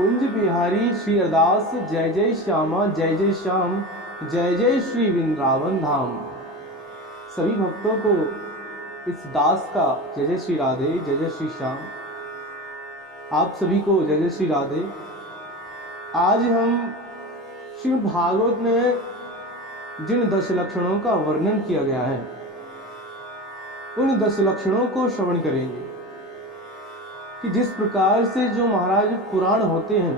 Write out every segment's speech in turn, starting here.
कुंज बिहारी श्री अरदास जय जय श्यामा जय जय श्याम जय जय श्री वृंदावन धाम। सभी भक्तों को इस दास का जय जय श्री राधे जय जय श्री श्याम। आप सभी को जय जय श्री राधे। आज हम श्रीमद् भागवत में जिन 10 लक्षणों का वर्णन किया गया है उन 10 लक्षणों को श्रवण करेंगे कि जिस प्रकार से जो महाराज पुराण होते हैं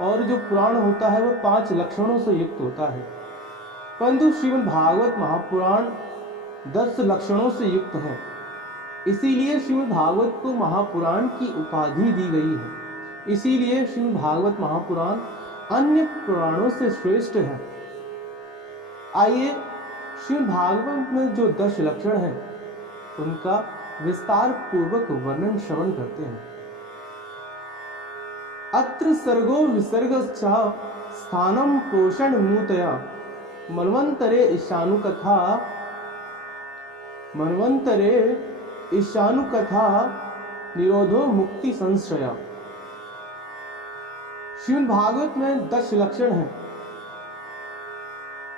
और जो पुराण होता है वह 5 लक्षणों से युक्त होता है, परंतु श्रीमद् भागवत महापुराण 10 लक्षणों से युक्त है। इसीलिए श्रीमद् भागवत को महापुराण की उपाधि दी गई है। इसीलिए श्रीमद् भागवत महापुराण अन्य पुराणों से श्रेष्ठ है। आइए श्रीमद् भागवत में जो 10 लक्षण है उनका विस्तार पूर्वक वर्णन श्रवण करते हैं। अत्र सर्गो विसर्गश्च स्थानं पोषण मूतया मन्वन्तरे ईशानुकथा निरोधो मुक्ति संश्रया। श्रीमद् भागवत में 10 लक्षण हैं।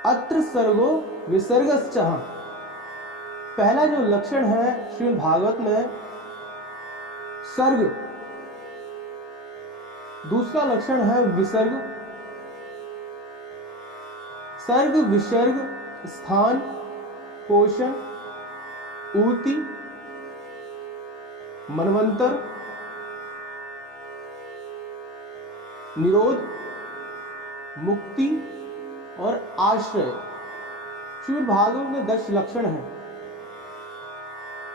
अत्र सर्गो विसर्गश्च, पहला जो लक्षण है श्रीमद् भागवत में सर्ग, दूसरा लक्षण है विसर्ग। सर्ग विसर्ग स्थान पोषण ऊति मनवंतर निरोध मुक्ति और आश्रय। श्रीमद् भागवत में 10 लक्षण हैं।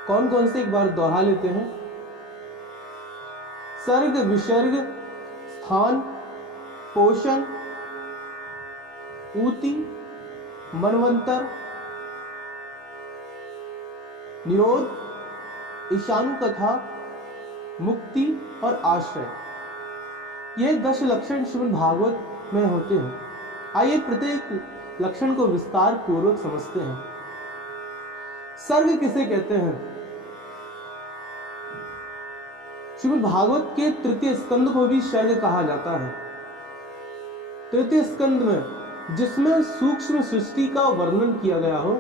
कौन कौन से एक बार दोहरा लेते हैं। सर्ग विसर्ग स्थान पोषण ऊति मनवंतर निरोध ईशानुकथा मुक्ति और आश्रय। ये 10 लक्षण श्रीमद् भागवत में होते हैं। आइए प्रत्येक लक्षण को विस्तार पूर्वक समझते हैं। सर्ग किसे कहते हैं? श्रीमद् भागवत के तृतीय स्कंद को भी सर्ग कहा जाता है। तृतीय स्कंद में जिसमें सूक्ष्म सृष्टि का वर्णन किया गया हो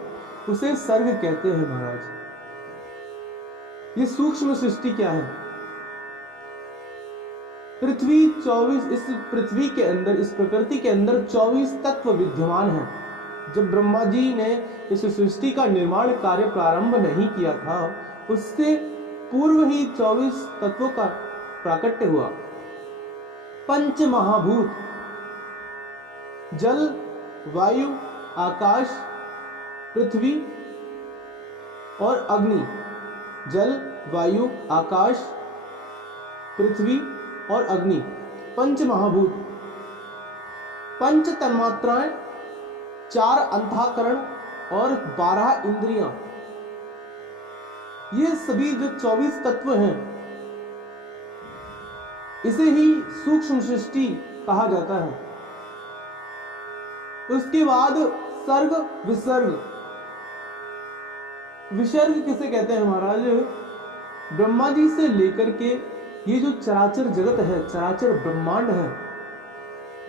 उसे सर्ग कहते हैं। महाराज, ये सूक्ष्म सृष्टि क्या है? पृथ्वी 24, इस पृथ्वी के अंदर, इस प्रकृति के अंदर 24 तत्व विद्यमान हैं। जब ब्रह्मा जी ने इस सृष्टि का निर्माण कार्य प्रारंभ नहीं किया था, उससे पूर्व ही 24 तत्वों का प्राकट्य हुआ। 5 महाभूत जल वायु आकाश पृथ्वी और अग्नि, जल वायु आकाश पृथ्वी और अग्नि, 5 महाभूत, 5 तन्मात्राएं, 4 अंतःकरण और 12 इंद्रियां। ये सभी जो 24 तत्व हैं इसे ही सूक्ष्म सृष्टि कहा जाता है। उसके बाद सर्ग विसर्ग। विसर्ग किसे कहते हैं महाराज? ब्रह्मा जी से लेकर के ये जो चराचर जगत है, चराचर ब्रह्मांड है,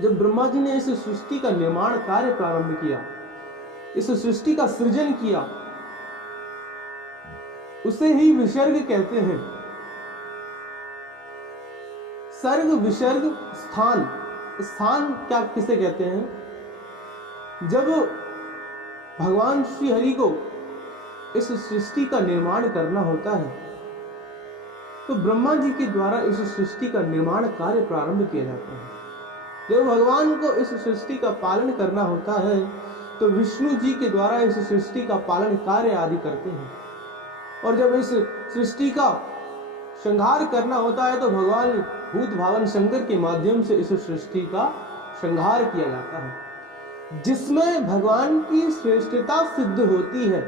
जब ब्रह्मा जी ने इस सृष्टि का निर्माण कार्य प्रारंभ किया, इस सृष्टि का सृजन किया, उसे ही विसर्ग कहते हैं। सर्ग विसर्ग स्थान, स्थान क्या किसे कहते हैं? जब भगवान श्री हरि को इस सृष्टि का निर्माण करना होता है तो ब्रह्मा जी के द्वारा इस सृष्टि का निर्माण कार्य प्रारंभ किया जाता है। जब भगवान को इस सृष्टि का पालन करना होता है तो विष्णु जी के द्वारा इस सृष्टि का पालन कार्य आदि करते हैं। और जब इस सृष्टि का संहार करना होता है तो भगवान भूत भावन शंकर के माध्यम से इस सृष्टि का संहार किया जाता है। जिसमें भगवान की श्रेष्ठता सिद्ध होती है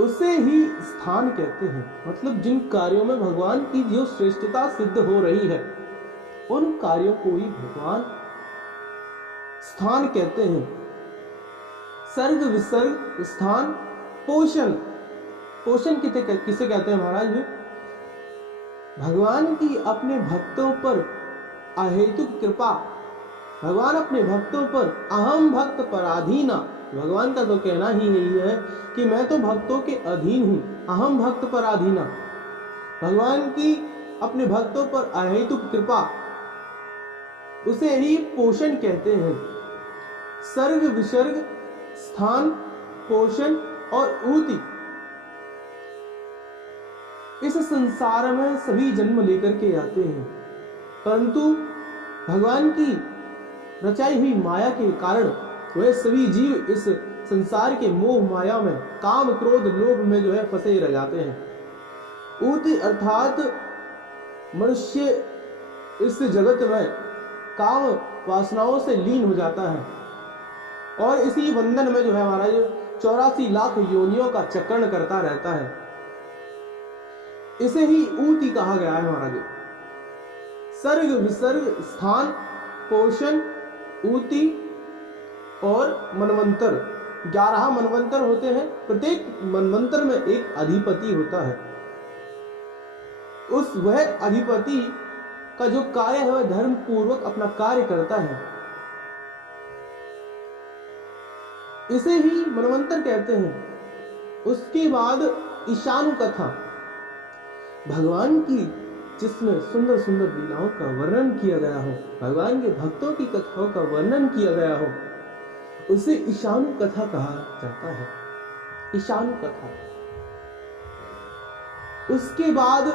उसे ही स्थान कहते हैं। मतलब जिन कार्यों में भगवान की जो श्रेष्ठता सिद्ध हो रही है उन कार्यों को ही भगवान स्थान कहते हैं। सर्ग विसर्ग स्थान पोषण। पोषण किसे कहते हैं महाराज? भगवान की अपने भक्तों पर अहेतुक कृपा, भगवान अपने भक्तों पर अहम भक्त पराधीना, भगवान का तो कहना ही यही है कि मैं तो भक्तों के अधीन हूं, अहम भक्त पराधीना। भगवान की अपने भक्तों पर अहेतुक कृपा, उसे ही पोषण कहते हैं। सर्ग विसर्ग, स्थान, पोषण और ऊति, इस संसार में सभी जन्म लेकर के आते हैं, परंतु भगवान की रचाई हुई माया के कारण वह सभी जीव इस संसार के मोह माया में, काम क्रोध लोभ में जो है फंसे रह जाते हैं। ऊति अर्थात मनुष्य इस जगत में काम वासनाओं से लीन हो जाता है और इसी बंधन में जो है महाराज 84 लाख योनियों का चक्रण करता रहता है। इसे ही ऊति कहा गया है महाराज। सर्ग विसर्ग, स्थान, पोषण, ऊति और मनवंतर, 11 मनवंतर होते हैं। प्रत्येक मनवंतर में एक अधिपति होता है। उस वह अधिपति का जो कार्य है वह धर्म पूर्वक अपना कार्य करता है, इसे ही मनवंतर कहते हैं। उसके बाद ईशानु कथा, भगवान की जिसमें सुंदर सुंदर लीलाओं का वर्णन किया गया हो, भगवान के भक्तों की कथाओं का वर्णन किया गया हो, उसे ईशानु कथा कहा जाता है। ईशानु कथा। उसके बाद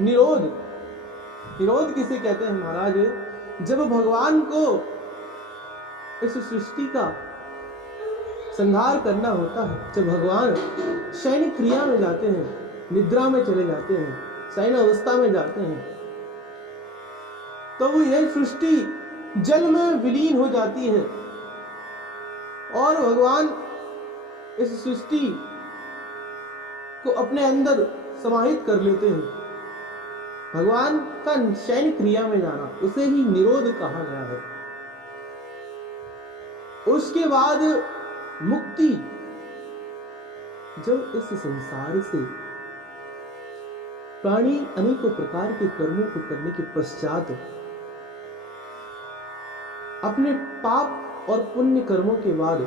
निरोध। निरोध किसे कहते हैं महाराज? जब भगवान को इस सृष्टि का संहार करना होता है, जब भगवान शयन क्रिया में जाते हैं, निद्रा में चले जाते हैं, शयन अवस्था में जाते हैं, तो यह सृष्टि जल में विलीन हो जाती है और भगवान इस सृष्टि को अपने अंदर समाहित कर लेते हैं। भगवान का शयन क्रिया में जाना, उसे ही निरोध कहा गया है। उसके बाद मुक्ति। जब इस संसार से प्राणी अनेकों प्रकार के कर्मों को करने के पश्चात अपने पाप और पुण्य कर्मों के बाद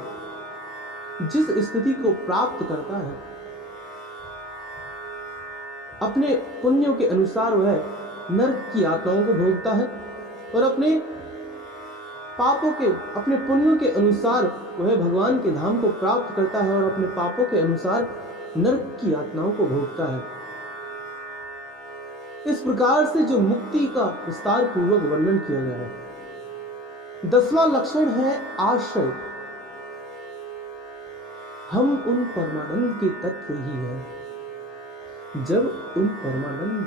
जिस स्थिति को प्राप्त करता है, अपने पुण्यों के अनुसार वह नरक की यातनाओं को भोगता है और अपने पापों के, अपने पुण्यों के अनुसार वह भगवान के धाम को प्राप्त करता है और अपने पापों के अनुसार नरक की यातनाओं को भोगता है। इस प्रकार से जो मुक्ति का विस्तार पूर्वक वर्णन किया गया है। 10वां लक्षण है आश्रय। हम उन परमानंद के तत्व ही हैं। जब उन परमानंद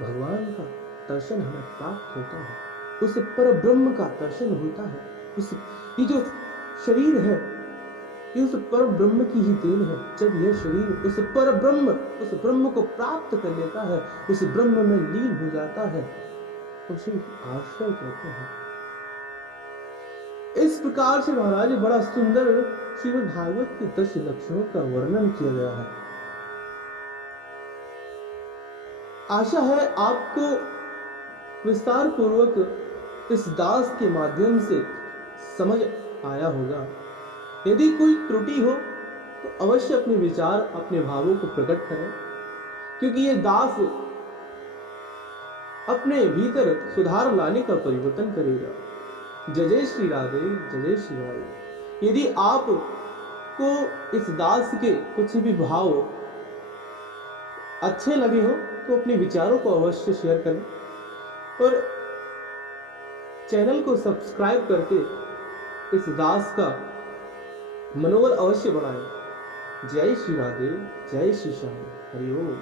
भगवान का दर्शन हमें प्राप्त होता है, उस पर ब्रह्म का दर्शन होता है, ये जो शरीर है ये उस पर ब्रह्म की ही देन है। जब यह शरीर उस पर ब्रह्म, उस ब्रह्म को प्राप्त कर लेता है, उस ब्रह्म में लीन हो जाता है, उसे आश्रय कहते हैं। इस प्रकार से महाराज बड़ा सुंदर श्रीमद् भागवत के 10 लक्षणों का वर्णन किया गया है। आशा है आपको विस्तार पूर्वक इस दास के माध्यम से समझ आया होगा। यदि कोई त्रुटि हो तो अवश्य अपने विचार, अपने भावों को प्रकट करें, क्योंकि ये दास अपने भीतर सुधार लाने का परिवर्तन करेगा। जय जय श्री राधे, जय जय श्री राधे। यदि आपको इस दास के कुछ भी भाव अच्छे लगे हो तो अपने विचारों को अवश्य शेयर करें और चैनल को सब्सक्राइब करके इस दास का मनोबल अवश्य बढ़ाएं। जय श्री राधे, जय श्री श्याम, हरि ओम।